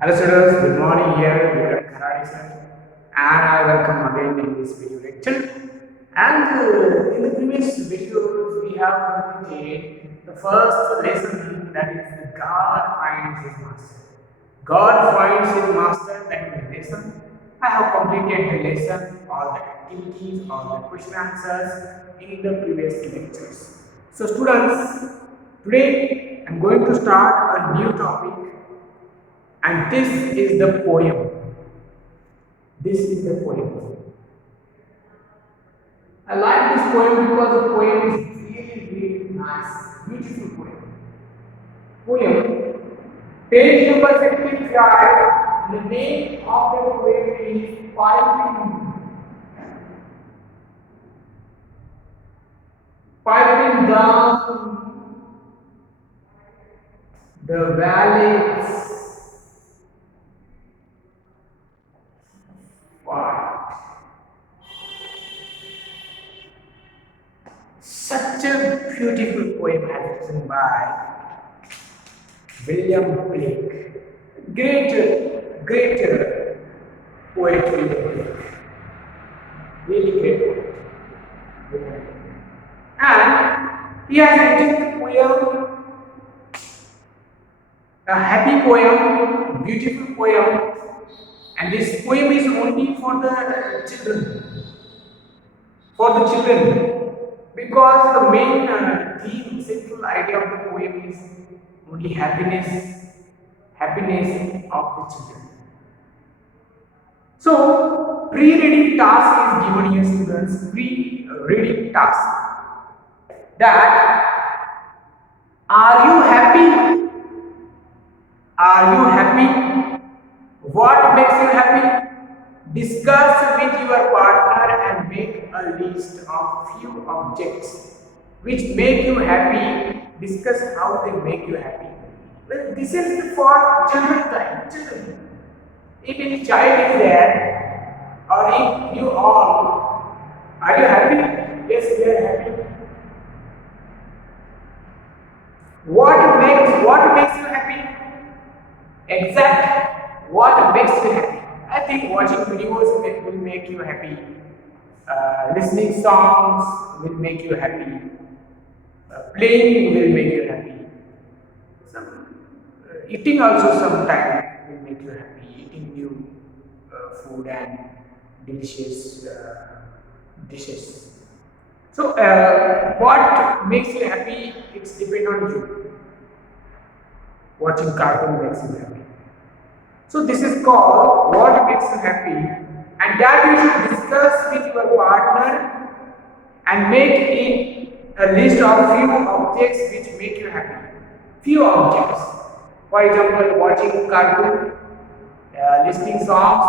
Hello students, good morning here, we are Kharade sir and I welcome again in this video lecture. And in the previous videos we have completed the first lesson, that is God finds his master. God finds his master, that is the lesson. I have completed the lesson, all the activities, all the question answers in the previous lectures. So students, today I am going to start a new topic, and this is the poem. This is the poem. I like this poem because the poem is really, really nice. Beautiful poem. Poem. Page number 55. The name of the poem is Piping. Piping down the valleys. Wow. Such a beautiful poem has written by William Blake. Great poet William Blake. Really great poet. William Blake. And he has written the poem, a happy poem, beautiful poem, and this poem is only for the children. For the children, because the main theme, central idea of the poem is only happiness of the children. So, pre-reading task is given here, students. Pre-reading task. That are you happy? Are you happy? What makes you happy? Discuss with your partner and make a list of few objects which make you happy. Discuss how they make you happy. Well, this is for children time. Children. If any child is there, or if you all, are you happy? Yes, we are happy. What makes you happy? Exact. What makes you happy? I think watching videos will make you happy. Listening songs will make you happy. Playing will make you happy. Eating also sometimes will make you happy. Eating new food and delicious dishes. So, what makes you happy? It's depend on you. Watching cartoon makes you happy. So this is called what makes you happy, and that you should discuss with your partner and make it a list of few objects which make you happy. Few objects. For example, watching cartoon, listening songs,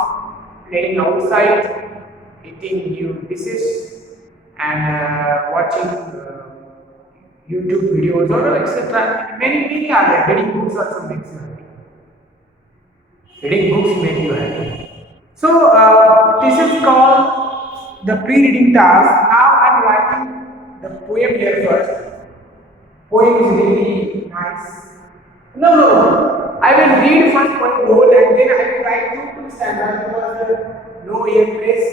playing outside, eating new dishes, and watching YouTube videos or etc. Many are there. Reading books also makes you happy. Reading books make you happy. So this is called the pre-reading task. Now I am writing the poem here first. Poem is really nice. No. I will read first one whole and then I will write two stanzas because no here place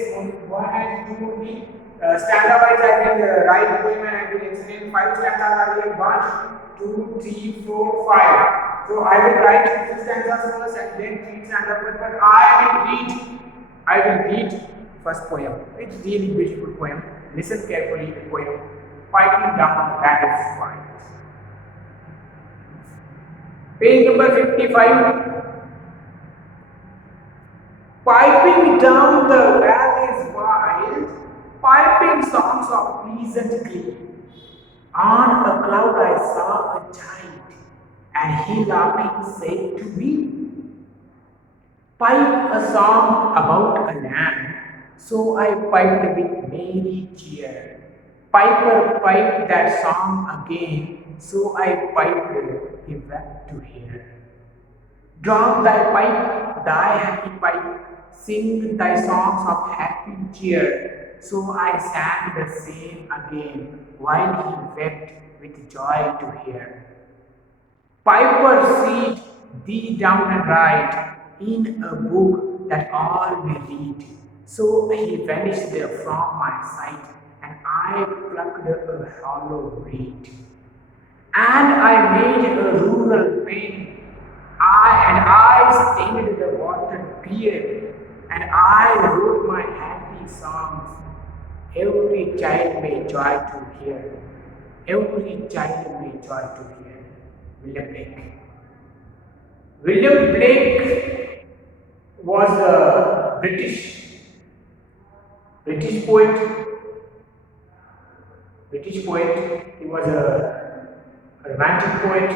one and two only. Stanza wise I will write poem and I will explain five stanzas are here. 1, 2, 3, 4, 5. So I will write two stanzas first and then three stanzas first, but I will read first poem. It's really beautiful poem. Listen carefully the poem. Piping down that is fine. Page number 55. Piping down the valleys wild, piping songs of pleasant glee. On a cloud I saw a giant, and he laughing said to me, pipe a song about a lamb. So I piped with merry cheer. Piper piped that song again, so I piped him back to hear. Drop thy pipe, thy happy pipe, sing thy songs of happy cheer. So I sang the same again, while he wept with joy to hear. Piper, seat thee down and ride, in a book that all may read. So he vanished there from my sight, and I plucked a hollow reed. And I made a rural pen. I stained the watered beer, and I wrote my happy songs. Every child may joy to hear. Every child may joy to hear. William Blake. William Blake was a British poet. British poet. He was a romantic poet.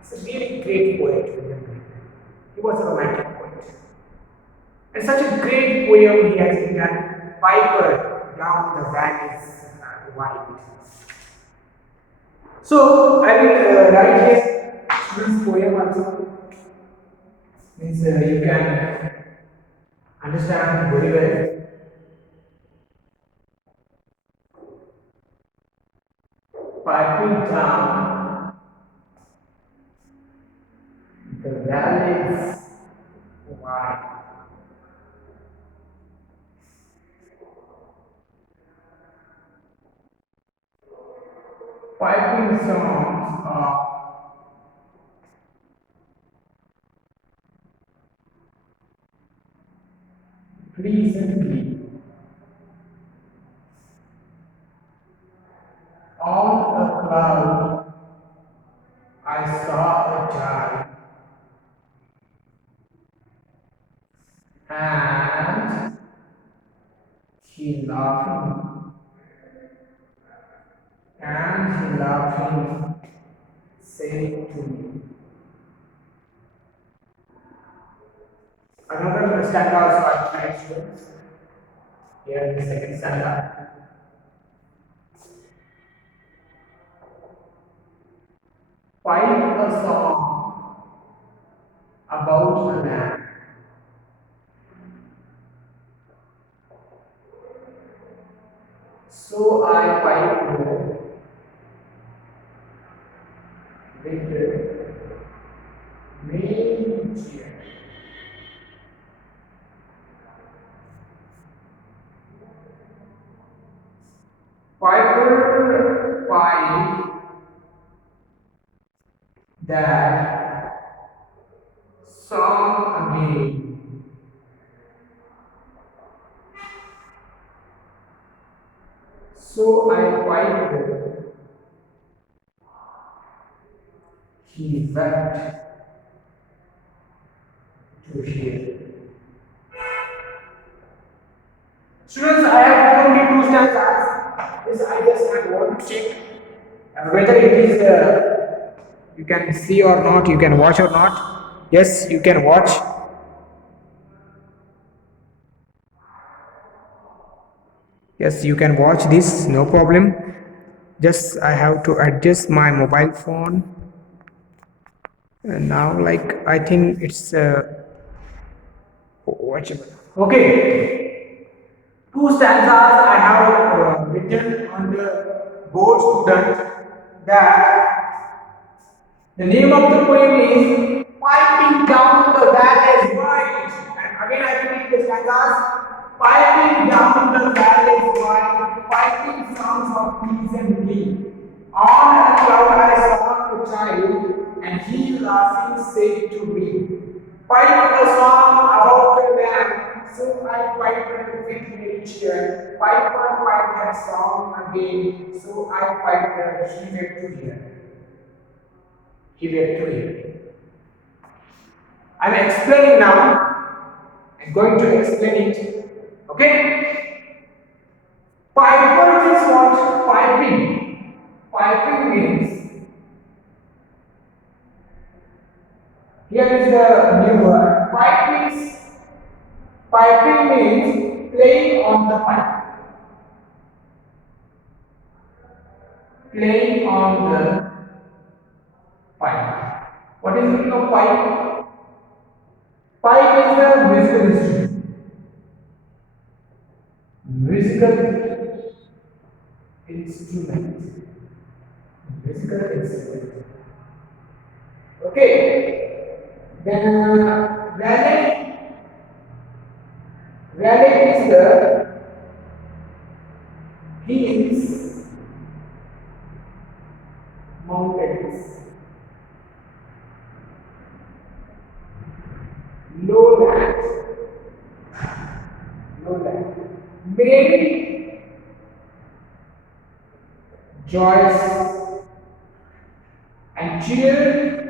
He's a really great poet, William Blake. He was a romantic poet. And such a great poem he has written, Piper Down the Valleys Wide. So I will write here this poem also. Means you can understand very well. Piping down the valleys wide. Piping songs of pleasantly on a cloud I saw a child, and he laughing, said to me. Another stanza also I tried to here in the second stanza. Find a song about a land. So I piped with main cheer. Piper piped that song again. So I piped, he wept to hear. Students, I have only two stanzas. This I just want to check whether it is you can see or not, you can watch or not. Yes, you can watch. Yes, you can watch this, no problem. Just I have to adjust my mobile phone. And now, like, I think it's watchable. Okay. Two stanzas I have written on the board, student, that the name of the poem is Piping Down the Valleys Wide. And again I repeat the stanzas. Piping down the valleys wide, piping sounds of peace and glee. On a cloud I saw a child, and he laughing said to me, pipe a song about the land. So I piped with very cheer. Piper piped that song again. So I piped, he went to hear. He went to hear. I am explaining now. I am going to explain it. Okay? Piper means what? Piping. Piping means, here is the new word. Piping means playing on the pipe. Playing on the pipe. What is the meaning of pipe? Pipe is the musical instrument. Musical instrument. Okay. Then when Valley, valley is the hills, mountains. Lowland, lowland. Maybe joys and cheer,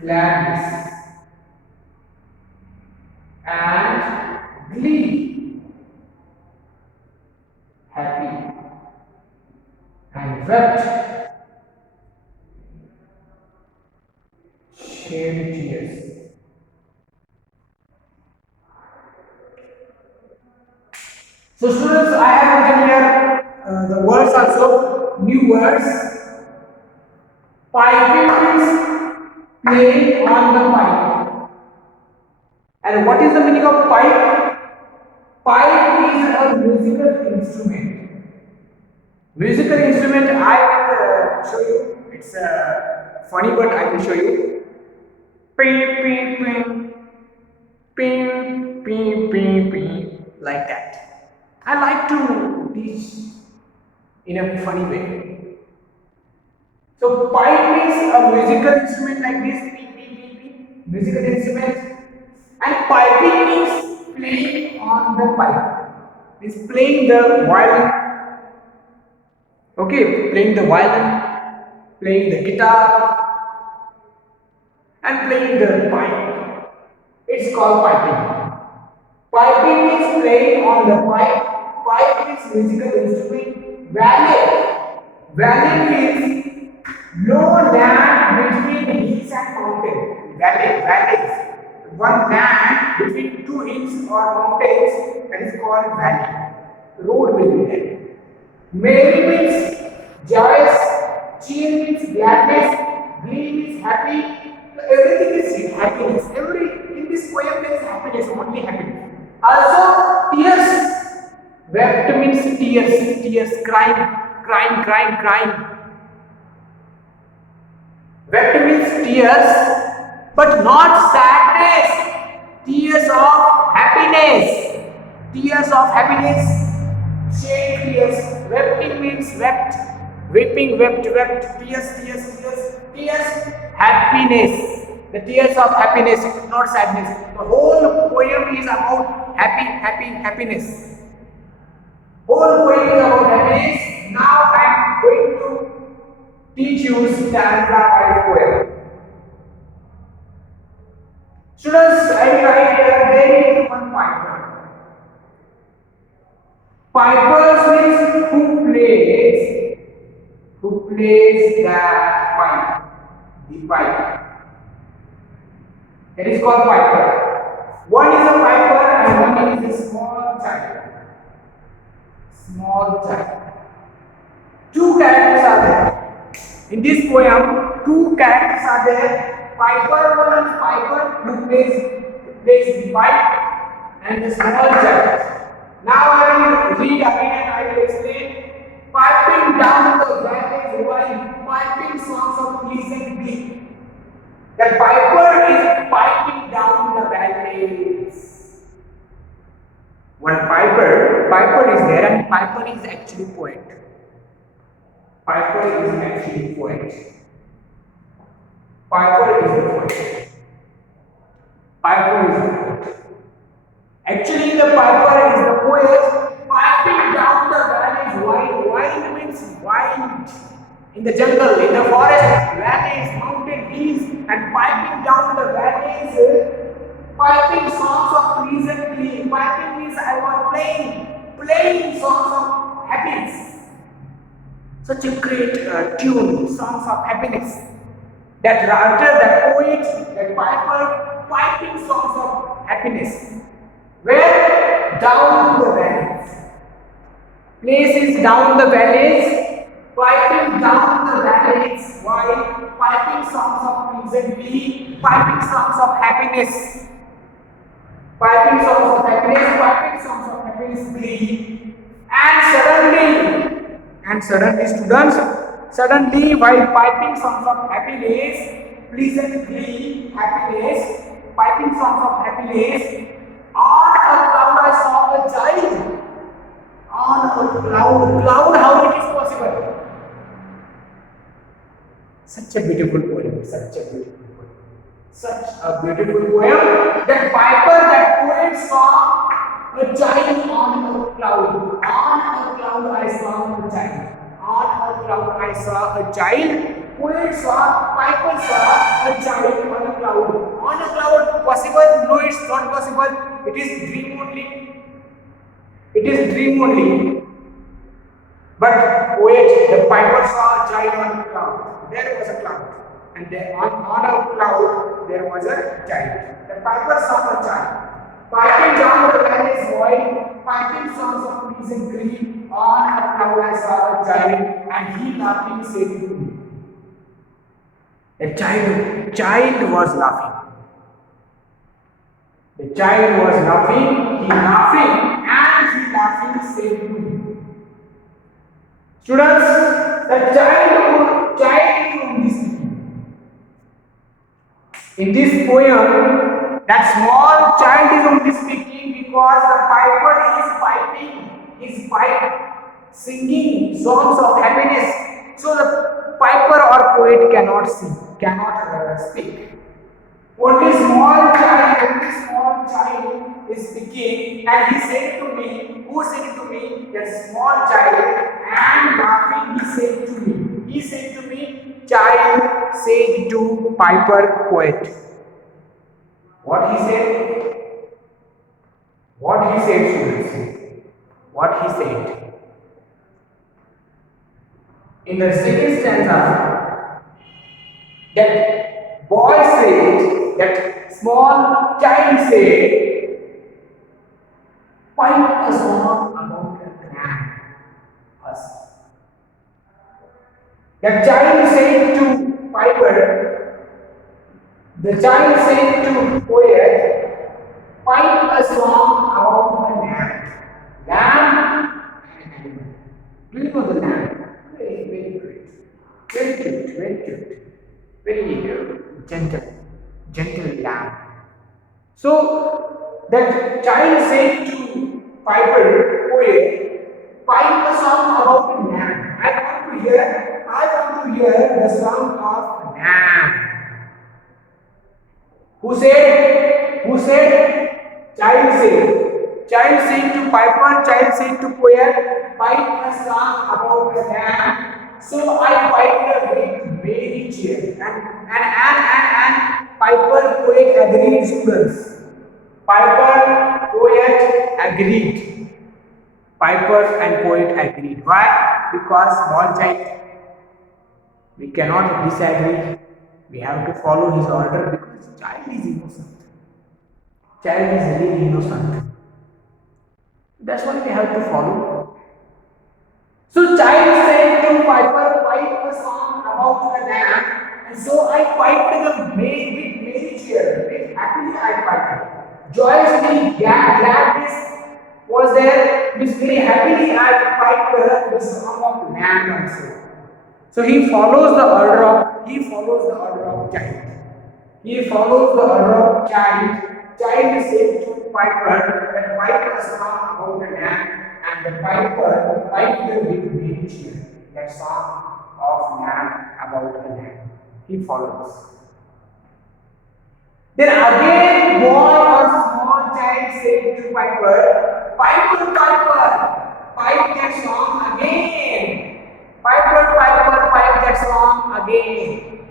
gladness and glee, happy and wept, shed tears. So students, I have written here the words also, new words. Piping means playing on the pipe. And what is the meaning of pipe? Pipe is a musical instrument. Musical instrument, I will show you. It's funny, but I will show you. Ping, ping, ping, ping, ping, ping, ping, like that. I like to teach in a funny way. So pipe is a musical instrument like this, ping, ping, ping, ping, musical instrument, and piping means playing on the pipe. Means playing the violin. Okay, playing the violin, playing the guitar, and playing the pipe. It's called piping. Piping means playing on the pipe. Pipe is musical instrument. Valley. Valley means low land between hills and mountains. Valleys. One land between two hills or mountains, that is called valley. Road will be there. Merry means joyous, cheer means gladness, glee means happy. So everything is happiness. In this poem there is happiness, only happiness. Also tears. Wept means tears, crying. Wept means tears, but not sadness. Tears of happiness. Tears of happiness. Shed tears. Weeping means wept. Weeping, wept. Tears, happiness. The tears of happiness, not sadness. The whole poem is about happiness. Whole poem is about happiness. Now I am going to teach you stanza by poem. Students, I write there is one piper. Pipers means who plays that pipe, the pipe. That is called piper. One is a piper and one is a small child. Two characters are there. In this poem, two characters are there. Piper, one is piper who plays the pipe, and the small child. Now I will read again and I will explain. Piping down the valleys while piping songs of pleasant glee. The piper is piping down the valleys. One piper is there, and piper is actually poet. Piper is actually poet. Piper is the poet. Piper is the poet. Actually, the piper is the poet piping down the valleys. Wild means wild. In the jungle, in the forest, valleys, mountain, hills, and piping down the valleys, piping songs of pleasant glee. Piping means I was playing songs of happiness. Such a great tune, songs of happiness. That writer, that poet, that piper, piping songs of happiness. Where? Down the valleys. Places down the valleys, piping down the valleys while piping songs of pleasant glee, piping songs of happiness. Piping songs of happiness, glee. And suddenly students, while piping songs of happiness, pleasant glee, happiness, piping songs of happiness. On a cloud I saw a child. On a cloud, how it is possible? Such a beautiful poem, such a beautiful poem. Such a beautiful poem. That piper, that poet saw a child on a cloud. On a cloud I saw a child. On a cloud I saw a child. Poet saw, piper saw a child on a cloud. On a cloud, possible? No, it's not possible. It is dream only. It is dream only. But poet, the piper saw a child on a cloud. There was a cloud. And there, on a cloud, there was a child. The piper saw a child. Piping down the land is void, piping songs of peace and grief. On a cloud I saw a child, and he laughing said to me. The child was laughing. The child was laughing, he laughing, and he laughing said to me. Students, the child is only speaking. In this poem, that small child is only speaking because the piper is piping his pipe, singing songs of happiness. So the piper or poet cannot sing, cannot speak. Only small child is speaking, and he said to me, who said to me? That small child, and laughing he said to me. He said to me, child said to piper poet. What he said? What he said, students? What he said? In the second stanza, that boy said, that small child said, pipe a song about a man. That child said to piper, the child said to poet, pipe a song about a lamb. Lamb and animal. Do you know the lamb? Very, very great. Very cute, very cute. Very gentle lamb. So that child said to piper, poet, pipe a song about a lamb. I want to hear the song of lamb. Who said? Child said. Child said to piper, child said to poet, pipe a song about a lamb. So I piped a very cheer. And piper, poet agreed, students. Piper, poet agreed. Piper and poet agreed. Why? Because small child. We cannot disagree. We have to follow his order because child is innocent. Child is really innocent. That's why we have to follow. So child said to piper, pipe a song about a lamb. And so I piped them with merry cheer. Very happily I piped. Joyously, gladness was there. Means very happily I piped the song of lamb also. So he follows the order of child. He follows the order of child. Child said to piper that pipe a song about a lamb, and the piper piped with merry cheer that song of lamb about a lamb. He follows. Then again, boy or small child said to piper, piper, pipe that song again. Piper, pipe that song again.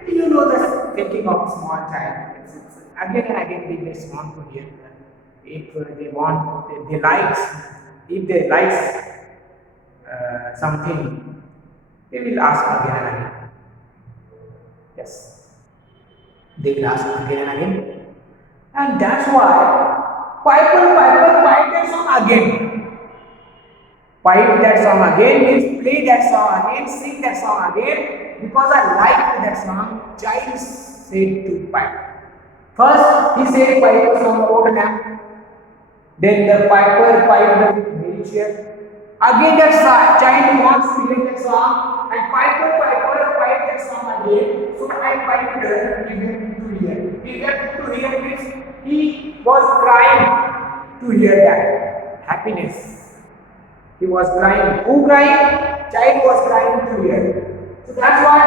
And you know the thinking of small child. It's again and again they just want to hear. If they want, if they like something, they will ask again and again. Yes, they will ask again and again. And that's why piper, pipe that song again. Pipe that song again means play that song again, sing that song again, because I like that song. Child said to pipe. First he said pipe a song about a lamb. Then the piper piped with merry cheer. Again that child wants to hear that song, and piper pipe that song again. So I wiped he went to here. He went to here means he was crying to hear that. Happiness. He was crying. Who crying? Child was crying to hear. So that's why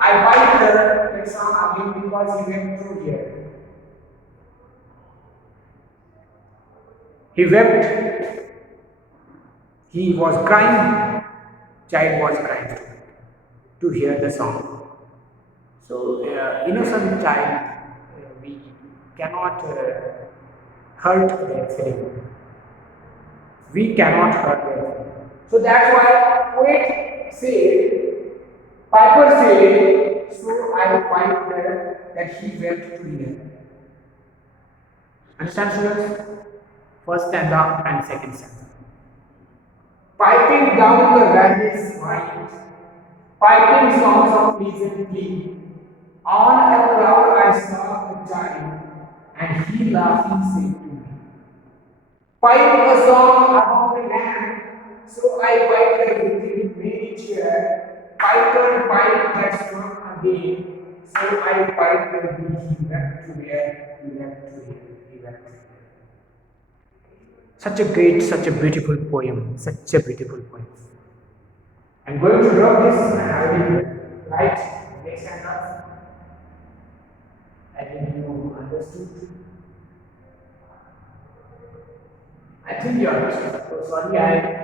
I wiped that song again because he went through here. He wept. He was crying. Child was crying to hear the song. So, innocent child, we cannot hurt their feeling. We cannot hurt their feeling. So that's why poet said, Piper said, so I piped that he wept to hear. Understand, students? First stanza and second stanza. Piping down the valleys wide, piping songs of pleasant plea. On a cloud I saw a child, and he laughing said to me, pipe a song about the land, so I piped a with many cheer. Piper pipe that struck again, so I piped a he wept to where, he wept to here, he wept to here. Such a great, such a beautiful poem, such a beautiful poem. I'm going to drop this and I will write next stanza. I think you understood. I think you understood. So sorry,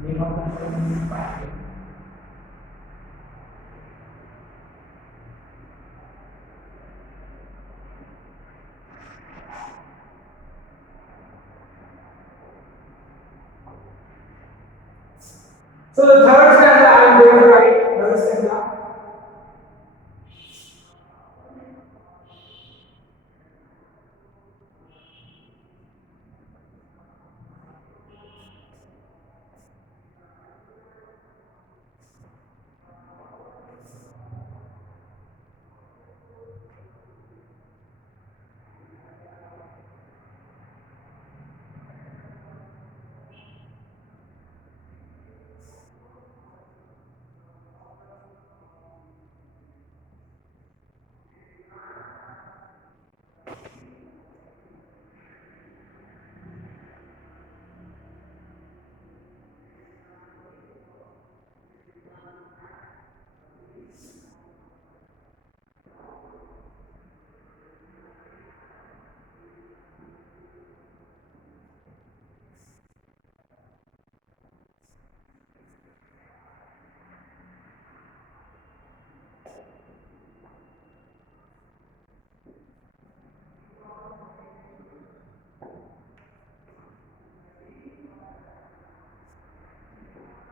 name of the poem is Piping. So the third stanza I am going to write. Third stanza.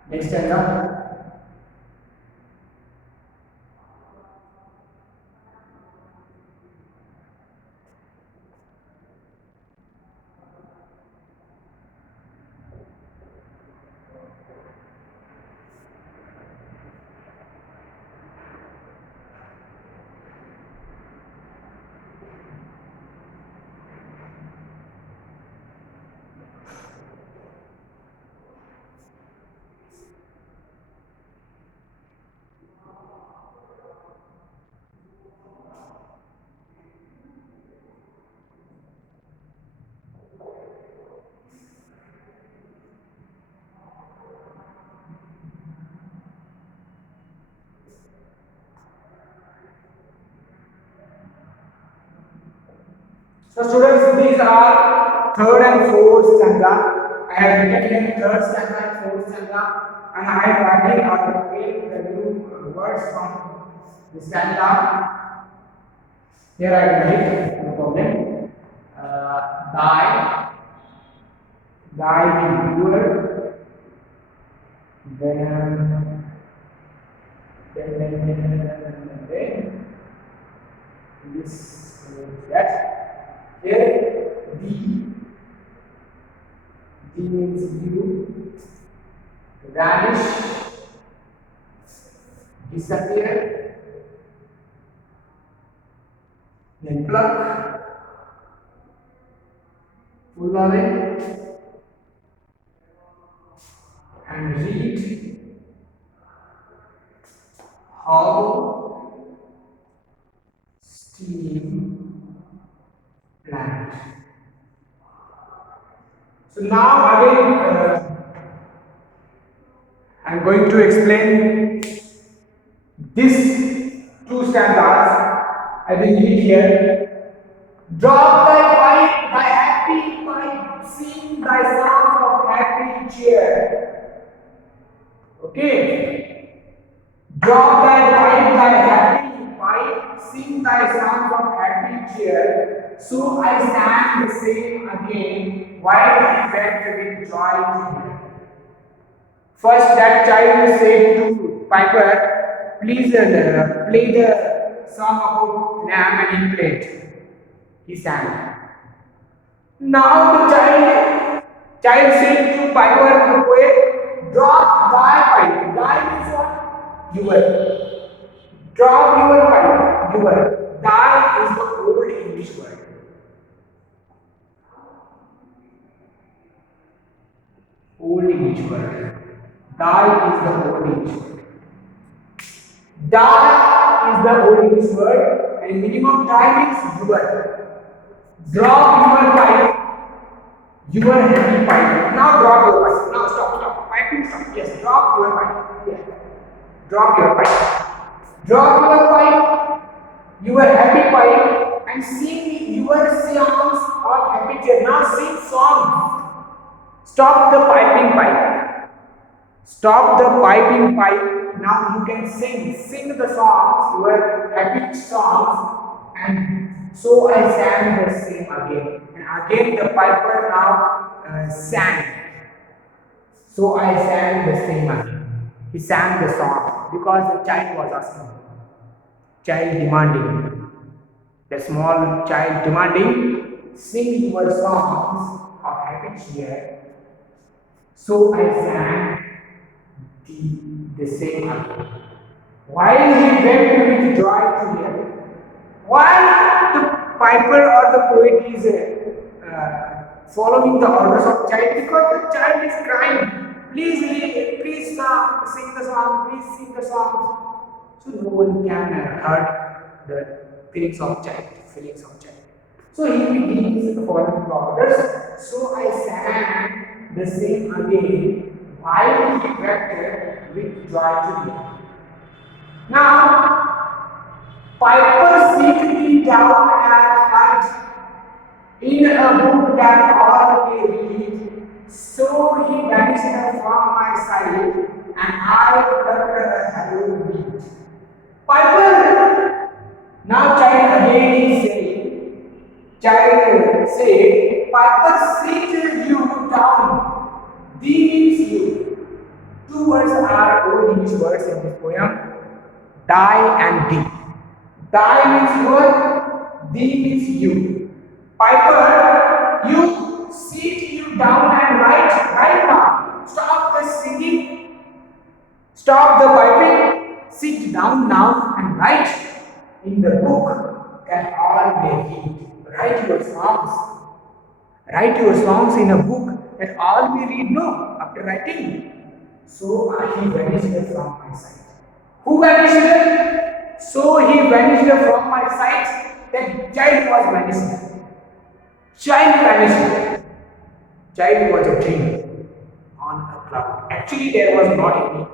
Next stanza. So students, these are third and fourth stanza. I have written here third stanza and fourth stanza, and I am writing out again the new words from the stanza. Here I will write, no problem. Thy endure, then this that here D means you, vanish, disappear, then pluck, pull away, and read, hollow, steam, plant. So now again I am going to explain these two stanzas. I will read here. Drop thy pipe, thy happy pipe, sing thy songs of happy cheer. Okay. Drop thy pipe, thy happy pipe, sing thy songs of happy cheer. So I sang the same again, while he went with joy to hear. First, that child said to Piper, please play the song about lamb, and he played. He sang. Now the child said to Piper, the poet, drop thy pipe. Thy means what? Your. Drop your pipe. Your. Thy is the old English word. Old English word. Thy is the old English word. Die is the old English word, and meaning of die means your. Drop your pipe. Your happy pipe. Now drop your pipe. Now stop. Piping stop. Yes, drop your pipe. Yes. Drop your pipe. Drop your pipe. Your happy pipe, and sing your songs of happy cheer. Now sing songs. Stop the piping pipe. Stop the piping pipe. Now you can sing the songs, your happy songs, and so I sang the same again. And again the piper now sang. So I sang the same again. He sang the song because the child was asking. Child demanding. The small child demanding, sing your songs of happy cheer. So I sang the same again. While he wept with joy to hear. While the piper or the poet is following the orders of child, because the child is crying, please sing the song, please sing the song. So no one can hurt the feelings of child. So he is following the orders. So I sang the same again, while he wept with joy to hear. Now, Piper sit me down at night in a book that all may read. So he vanished from my sight, and I plucked a hello beat. Piper! Now child again is saying, child said, Piper sit you down. Thee means you. Two words are old English words in this poem. Die and thee. Die means what? Thee means you. Piper, you sit you down and write now. Stop the singing. Stop the piping. Sit down now and write in the book that all may read. Write your songs. Write your songs in a book that all may read. No, after writing. So he vanished from my sight. Who vanished? So he vanished from my sight. That child was vanished. Child vanished. Child was a dream on a cloud. Actually, there was not any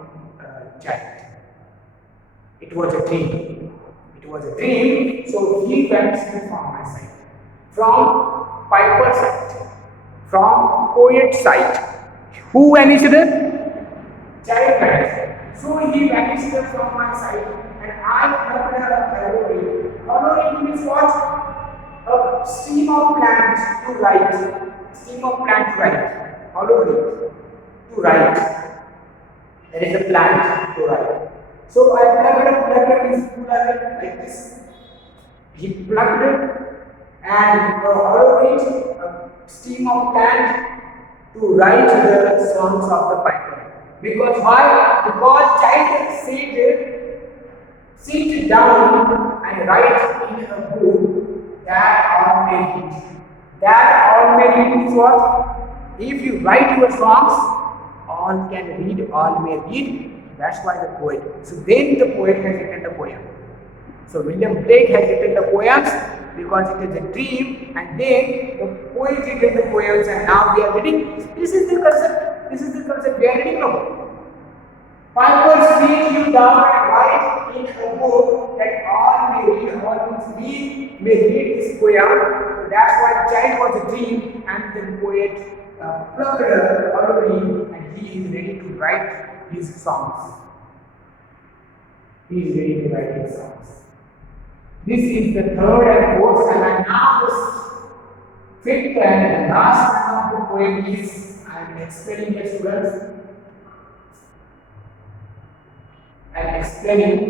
child. It was a dream. So he vanished from my sight. From Piper's sight. From poet's sight. Who vanished? Child vanished. So he vanished from my sight, and I plucked a hollow reed. Hollow reed means what? A stream of plants to write. Hollow reed to write. There is a plant to write. So I plucked means like this. He plucked and allowed it a stream of plant to write the songs of the piper. Because why? Because child sit down and write in a book that all may read. That all may read is what? If you write your songs, all can read, all may read. That's why the poet. So then the poet has written the poem. So William Blake has written the poems because it is a dream, and then the poet written the poems, and now we are reading. This is the concept. This is the concept we are reading now. Pipers sit you down and write in a book that all may read, all means we may read this poem. So that's why child was a dream, and the poet plucked already, and he is ready to write his songs. He is ready to write his songs. This is the third and fourth stanza. Now the fifth and the last stanza of the poem is, I am explaining the students. I am explaining